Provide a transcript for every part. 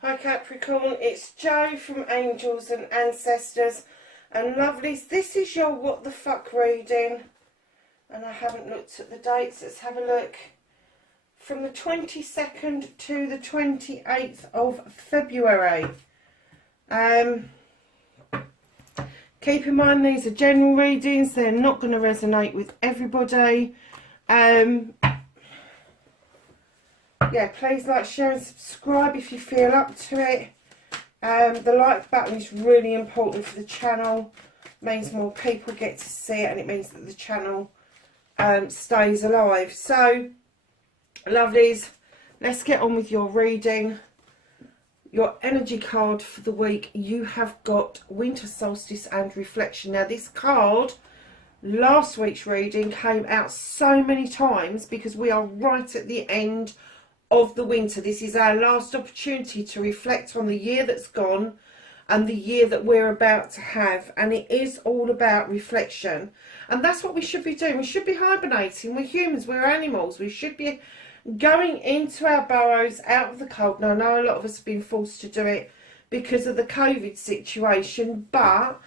Hi Capricorn, it's Jo from Angels and Ancestors and Lovelies. This is your what the fuck reading, and I haven't looked at the dates. Let's have a look. From the 22nd to the 28th of February. Keep in mind these are general readings. They're not going to resonate with everybody. Yeah, please like, share and subscribe if you feel up to it. The like button is really important for the channel. It means more people get to see it, and it means that the channel stays alive. So, lovelies, let's get on with your reading. Your energy card for the week, you have got Winter Solstice and Reflection. Now, this card, last week's reading, came out so many times because we are right at the end of the winter. This is our last opportunity to reflect on the year that's gone and the year that we're about to have, and it is all about reflection, and that's what we should be doing. We should be hibernating. We're humans, we're animals. We should be going into our burrows out of the cold. Now I know a lot of us have been forced to do it because of the COVID situation, but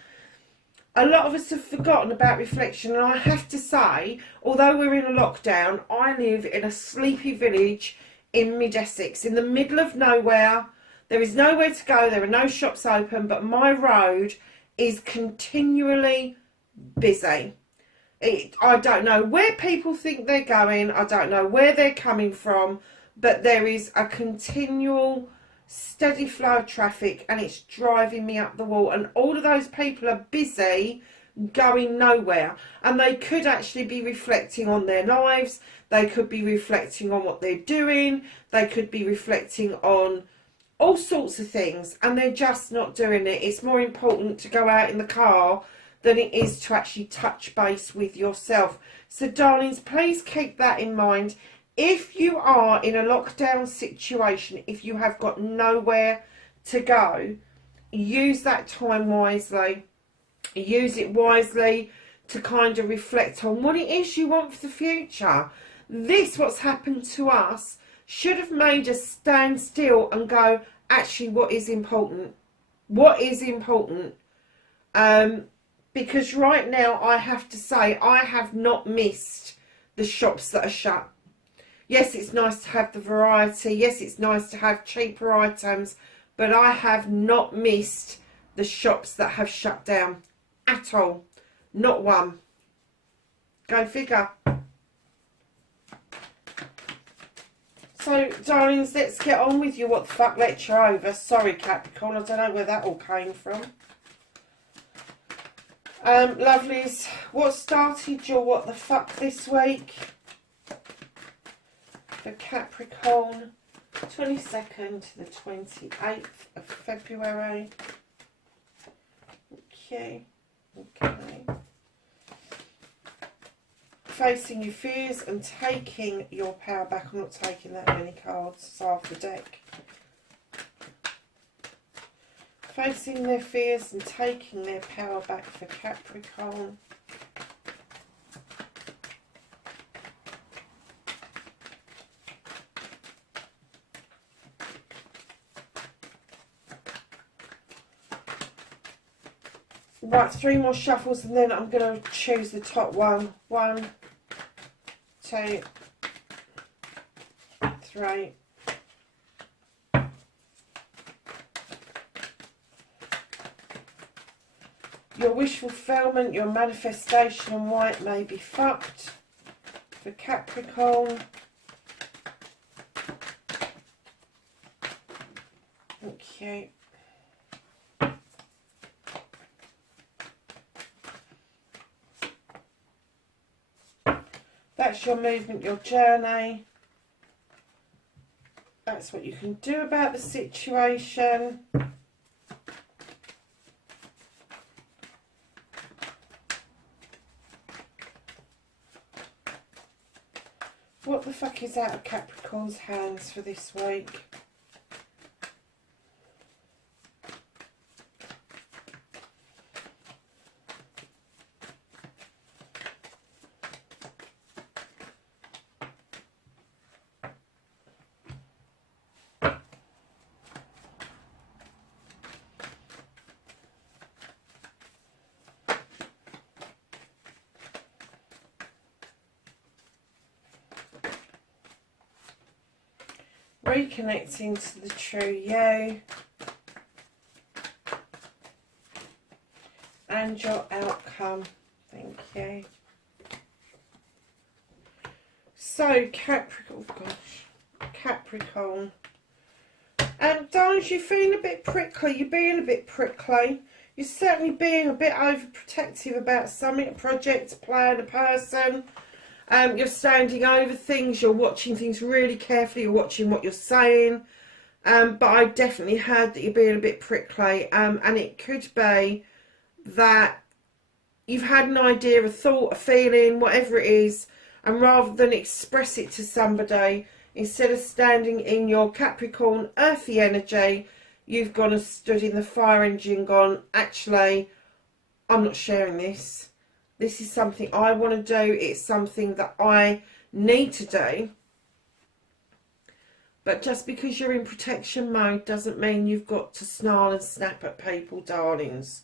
a lot of us have forgotten about reflection. And I have to say, although we're in a lockdown, I live in a sleepy village in mid-Essex, in the middle of nowhere. There is nowhere to go, there are no shops open, but my road is continually busy. I don't know where people think they're going, I don't know where they're coming from, but there is a continual steady flow of traffic, and it's driving me up the wall. And all of those people are busy going nowhere, and they could actually be reflecting on their lives. They could be reflecting on what they're doing. They could be reflecting on all sorts of things, and they're just not doing it. It's more important to go out in the car than it is to actually touch base with yourself. So darlings, please keep that in mind. If you are in a lockdown situation, if you have got nowhere to go, use that time wisely. Use it wisely to kind of reflect on what it is you want for the future. This, what's happened to us, should have made us stand still and go, actually, what is important? What is important? Because right now, I have to say, I have not missed the shops that are shut. Yes, it's nice to have the variety. Yes, it's nice to have cheaper items. But I have not missed the shops that have shut down at all. Not one. Go figure. So, darlings, let's get on with your what the fuck lecture over. Sorry, Capricorn, I don't know where that all came from. Lovelies, what started your what the fuck this week? For Capricorn, 22nd to the 28th of February. Okay. Facing your fears and taking your power back. I'm not taking that many cards, it's half the deck. Facing their fears and taking their power back for Capricorn. Right, 3 more shuffles and then I'm going to choose the top one. 1, 2, 3. Your wish fulfillment, your manifestation and why it may be fucked for Capricorn. Okay. That's your movement, your journey. That's what you can do about the situation. What the fuck is out of Capricorn's hands for this week? Reconnecting to the true you and your outcome. Thank you. So Capricorn, oh gosh, Capricorn. Darling, you're feeling a bit prickly. You're being a bit prickly. You're certainly being a bit overprotective about something, a project, a plan, a person. You're standing over things, you're watching things really carefully, you're watching what you're saying. But I definitely heard that you're being a bit prickly. And it could be that you've had an idea, a thought, a feeling, whatever it is, and rather than express it to somebody, instead of standing in your Capricorn earthy energy, you've gone and stood in the fire engine and gone, actually, I'm not sharing this. This is something I want to do. It's something that I need to do. But just because you're in protection mode doesn't mean you've got to snarl and snap at people, darlings.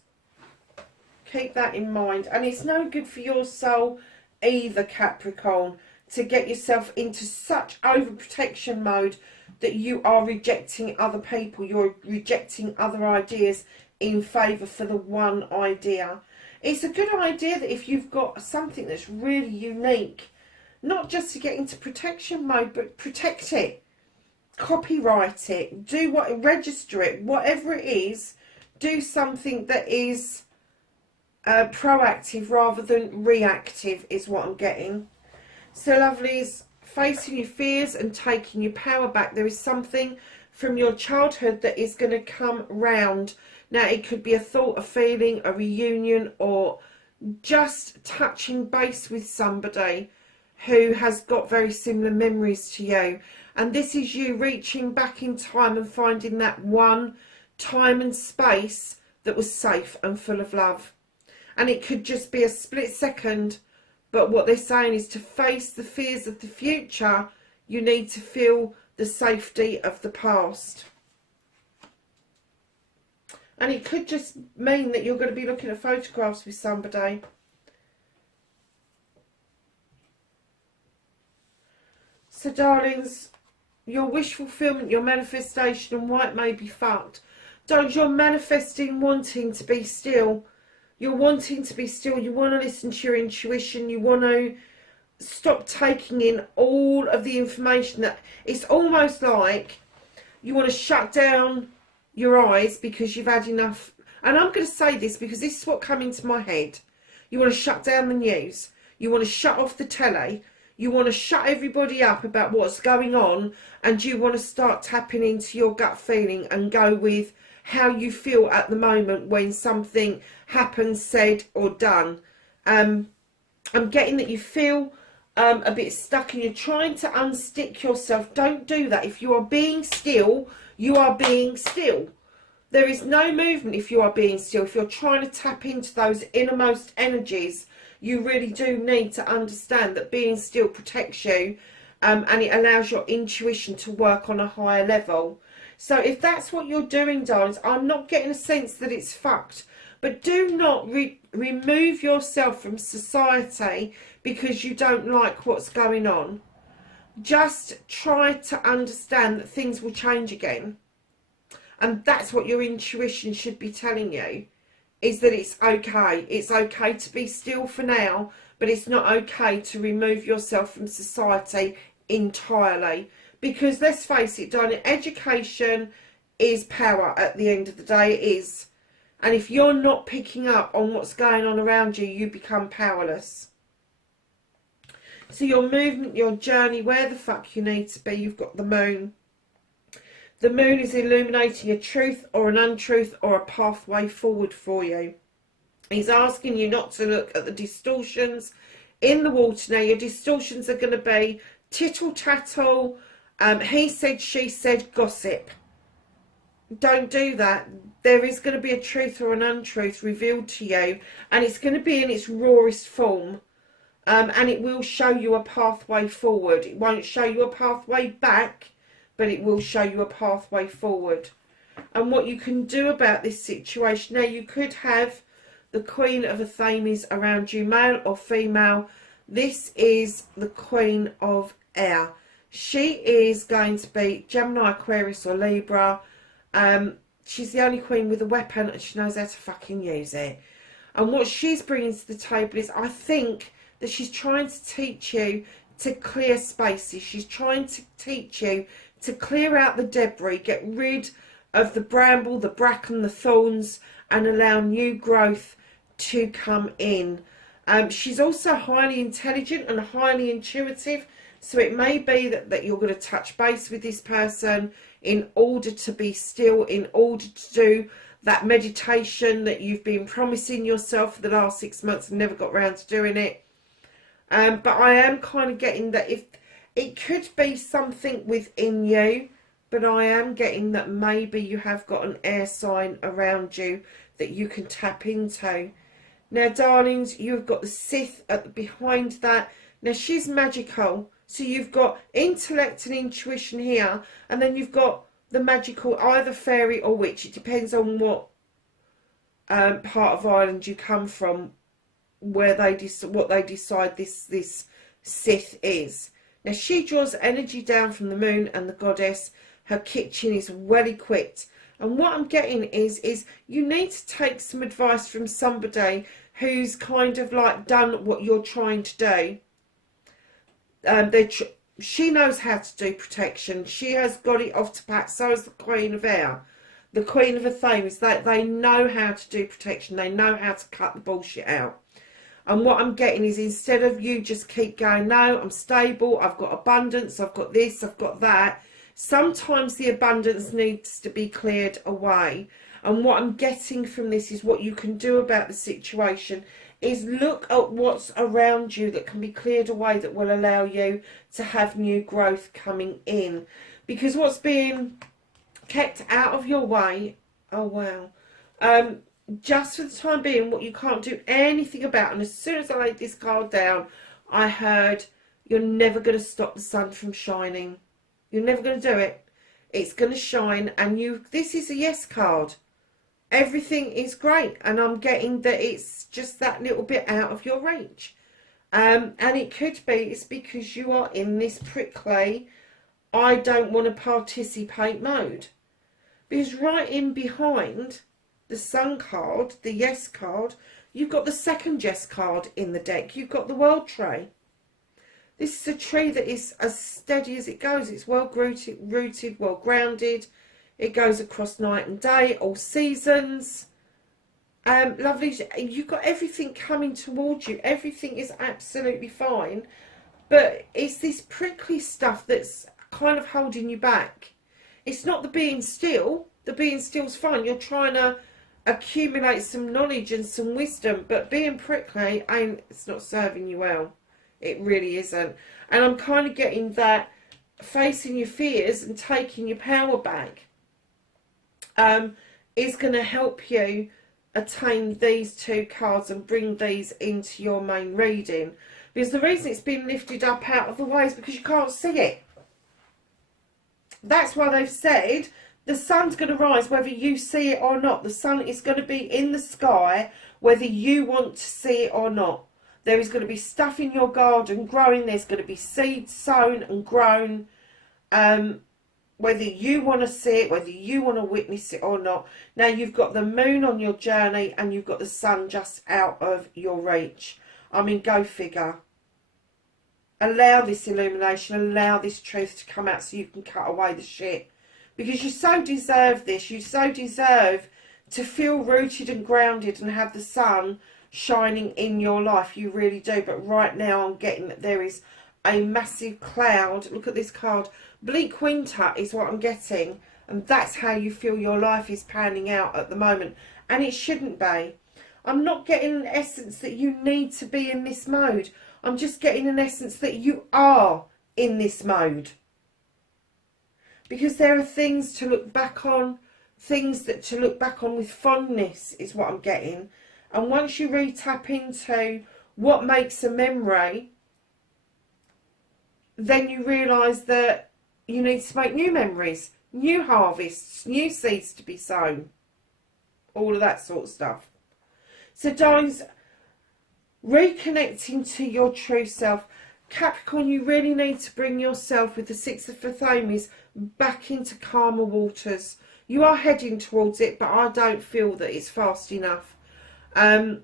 Keep that in mind. And it's no good for your soul either, Capricorn, to get yourself into such overprotection mode that you are rejecting other people. You're rejecting other ideas in favour for the one idea. It's a good idea that if you've got something that's really unique, not just to get into protection mode, but protect it, copyright it, do what, register it, whatever it is, do something that is proactive rather than reactive is what I'm getting. So lovelies, facing your fears and taking your power back. There is something from your childhood that is going to come round. Now, it could be a thought, a feeling, a reunion, or just touching base with somebody who has got very similar memories to you. And this is you reaching back in time and finding that one time and space that was safe and full of love. And it could just be a split second, but what they're saying is to face the fears of the future, you need to feel the safety of the past. And it could just mean that you're going to be looking at photographs with somebody. So, darlings, your wish fulfillment, your manifestation, and why it may be fucked. Don't, you're manifesting wanting to be still. You're wanting to be still. You want to listen to your intuition. You want to stop taking in all of the information that it's almost like you want to shut down your eyes because you've had enough. And I'm going to say this because this is what came into my head. You want to shut down the news. You want to shut off the telly. You want to shut everybody up about what's going on, and you want to start tapping into your gut feeling and go with how you feel at the moment when something happens, said or done. I'm getting that you feel a bit stuck and you're trying to unstick yourself. Don't do that. If you are being still, you are being still. There is no movement if you are being still. If you're trying to tap into those innermost energies, you really do need to understand that being still protects you, and it allows your intuition to work on a higher level. So if that's what you're doing, darlings, I'm not getting a sense that it's fucked. But do not remove yourself from society because you don't like what's going on. Just try to understand that things will change again. And that's what your intuition should be telling you, is that it's okay. It's okay to be still for now, but it's not okay to remove yourself from society entirely. Because let's face it, darling, education is power at the end of the day. It is. And if you're not picking up on what's going on around you, you become powerless. So your movement, your journey, where the fuck you need to be, you've got the moon. The moon is illuminating a truth or an untruth or a pathway forward for you. He's asking you not to look at the distortions in the water. Now, your distortions are going to be tittle tattle, he said, she said, gossip. Don't do that. There is going to be a truth or an untruth revealed to you, and it's going to be in its rawest form. And it will show you a pathway forward. It won't show you a pathway back, but it will show you a pathway forward. And what you can do about this situation. Now, you could have the Queen of Athames around you, male or female. This is the Queen of Air. She is going to be Gemini, Aquarius or Libra. She's the only queen with a weapon, and she knows how to fucking use it. And what she's bringing to the table is, I think that she's trying to teach you to clear spaces. She's trying to teach you to clear out the debris, get rid of the bramble, the bracken, the thorns, and allow new growth to come in. She's also highly intelligent and highly intuitive, so it may be that you're going to touch base with this person in order to be still, in order to do that meditation that you've been promising yourself for the last 6 months and never got around to doing it. But I am kind of getting that if it could be something within you, but I am getting that maybe you have got an air sign around you that you can tap into. Now, darlings, you've got the Sith behind that. Now, she's magical. So you've got intellect and intuition here, and then you've got the magical, either fairy or witch. It depends on what part of Ireland you come from, where what they decide this Sith is. Now, she draws energy down from the moon and the goddess. Her kitchen is well equipped. And what I'm getting is you need to take some advice from somebody who's kind of like done what you're trying to do. She knows how to do protection. She has got it off to pat. So is the Queen of Air, the Queen of Athames. They know how to do protection. They know how to cut the bullshit out. And what I'm getting is, instead of you just keep going, no, I'm stable, I've got abundance, I've got this, I've got that. Sometimes the abundance needs to be cleared away. And what I'm getting from this is, what you can do about the situation is look at what's around you that can be cleared away, that will allow you to have new growth coming in. Because what's being kept out of your way, oh wow, just for the time being, what you can't do anything about, and as soon as I laid this card down, I heard, you're never going to stop the sun from shining. You're never going to do it. It's going to shine, and this is a yes card. Everything is great, and I'm getting that it's just that little bit out of your reach. And it could be it's because you are in this prickly, I don't want to participate mode. Because right in behind the Sun card, the yes card, you've got the second yes card in the deck. You've got the World Tree. This is a tree that is as steady as it goes. It's well rooted, well grounded. It goes across night and day, all seasons. Lovely. You've got everything coming towards you. Everything is absolutely fine. But it's this prickly stuff that's kind of holding you back. It's not the being still. The being still's fine. You're trying to accumulate some knowledge and some wisdom. But being prickly, it's not serving you well. It really isn't. And I'm kind of getting that facing your fears and taking your power back is going to help you attain these two cards and bring these into your main reading. Because the reason it's been lifted up out of the way is because you can't see it. That's why they've said the sun's going to rise whether you see it or not. The sun is going to be in the sky whether you want to see it or not. There is going to be stuff in your garden growing. There's going to be seeds sown and grown. Whether you want to see it, whether you want to witness it or not. Now, you've got the moon on your journey and you've got the sun just out of your reach. I mean, go figure. Allow this illumination, allow this truth to come out so you can cut away the shit. Because you so deserve this. You so deserve to feel rooted and grounded and have the sun shining in your life. You really do. But right now I'm getting that there is a massive cloud. Look at this card. Bleak winter is what I'm getting, and that's how you feel your life is panning out at the moment, and it shouldn't be. I'm not getting an essence that you need to be in this mode. I'm just getting an essence that you are in this mode. Because there are things to look back on, things that to look back on with fondness is what I'm getting. And once you really tap into what makes a memory, then you realise that you need to make new memories, new harvests, new seeds to be sown. All of that sort of stuff. So darlings, reconnecting to your true self. Capricorn, you really need to bring yourself with the Six of Fathomes back into calmer waters. You are heading towards it, but I don't feel that it's fast enough. And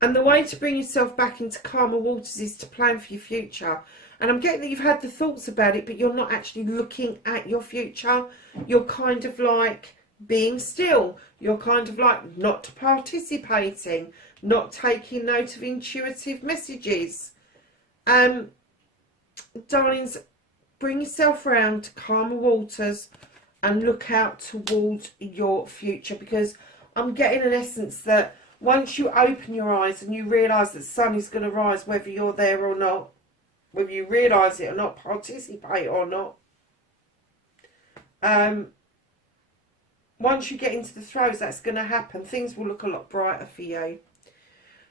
the way to bring yourself back into calmer waters is to plan for your future. And I'm getting that you've had the thoughts about it, but you're not actually looking at your future. You're kind of like being still. You're kind of like not participating, not taking note of intuitive messages. Darlings, bring yourself round to calmer waters and look out towards your future, because I'm getting an essence that once you open your eyes and you realise that the sun is going to rise whether you're there or not, whether you realise it or not, participate or not, once you get into the throes, that's going to happen. Things will look a lot brighter for you.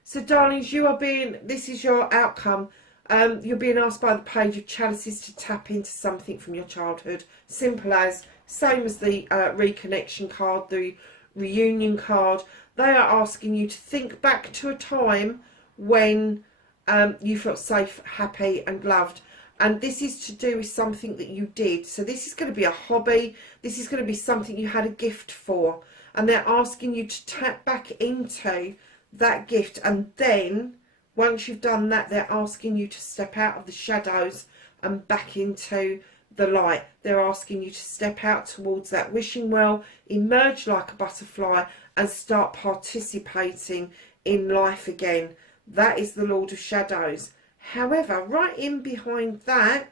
So darlings, you are being, this is your outcome. You're being asked by the Page of Chalices to tap into something from your childhood. Simple as, same as the reconnection card, the reunion card. They are asking you to think back to a time when you felt safe, happy and loved. And this is to do with something that you did. So this is going to be a hobby. This is going to be something you had a gift for. And they're asking you to tap back into that gift. And then, once you've done that, they're asking you to step out of the shadows and back into the light. They're asking you to step out towards that wishing well, emerge like a butterfly and start participating in life again. That is the Lord of Shadows. However, right in behind that,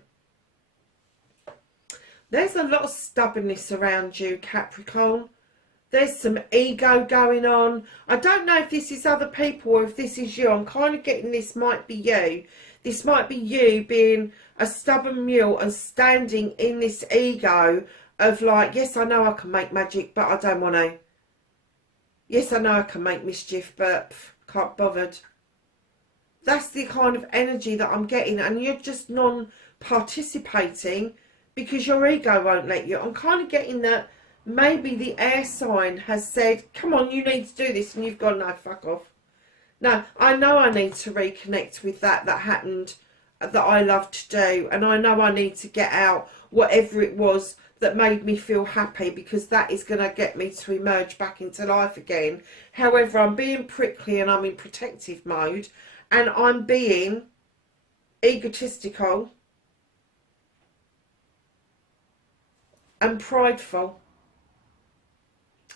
there's a lot of stubbornness around you, Capricorn. There's some ego going on. I don't know if this is other people or if this is you. I'm kind of getting this might be you. This might be you being a stubborn mule and standing in this ego of like, yes, I know I can make magic, but I don't want to. Yes, I know I can make mischief, but can't bothered. That's the kind of energy that I'm getting, and you're just non-participating because your ego won't let you. I'm kind of getting that maybe the air sign has said, come on, you need to do this, and you've gone, no, fuck off. No, I know I need to reconnect with that happened, that I love to do, and I know I need to get out whatever it was that made me feel happy, because that is going to get me to emerge back into life again. However, I'm being prickly and I'm in protective mode, and I'm being egotistical and prideful,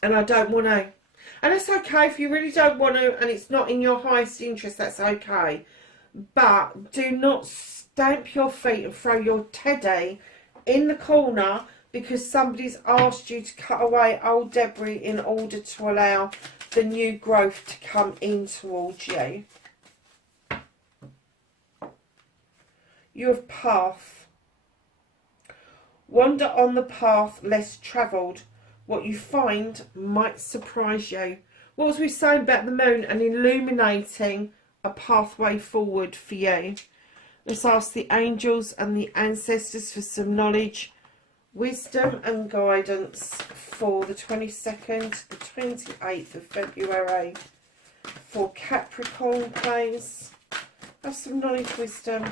and I don't want to. And it's okay if you really don't want to and it's not in your highest interest, that's okay. But do not stamp your feet and throw your teddy in the corner because somebody's asked you to cut away old debris in order to allow the new growth to come in towards you. You have path. Wander on the path less travelled. What you find might surprise you. What was we saying about the moon and illuminating a pathway forward for you? Let's ask the angels and the ancestors for some knowledge, wisdom and guidance for the 22nd to the 28th of February for Capricorn, please. Have some knowledge, wisdom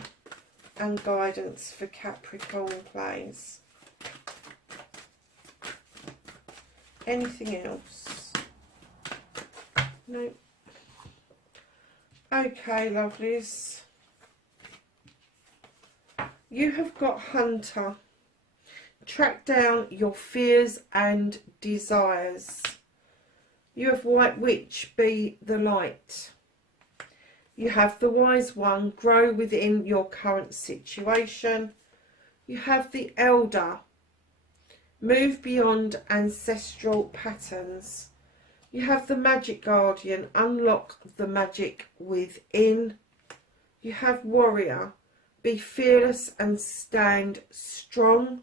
and guidance for Capricorn, please. Anything else? No. Okay, lovelies. You have got Hunter. Track down your fears and desires. You have White Witch, be the light. You have the Wise One, grow within your current situation. You have the Elder, move beyond ancestral patterns. You have the Magic Guardian, unlock the magic within. You have Warrior, Be fearless and stand strong.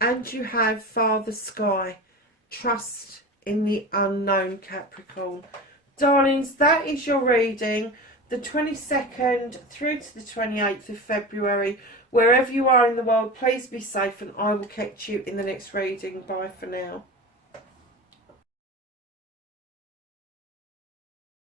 And you have Father Sky. Trust in the unknown, Capricorn. Darlings, that is your reading. The 22nd through to the 28th of February. Wherever you are in the world, please be safe, and I will catch you in the next reading. Bye for now.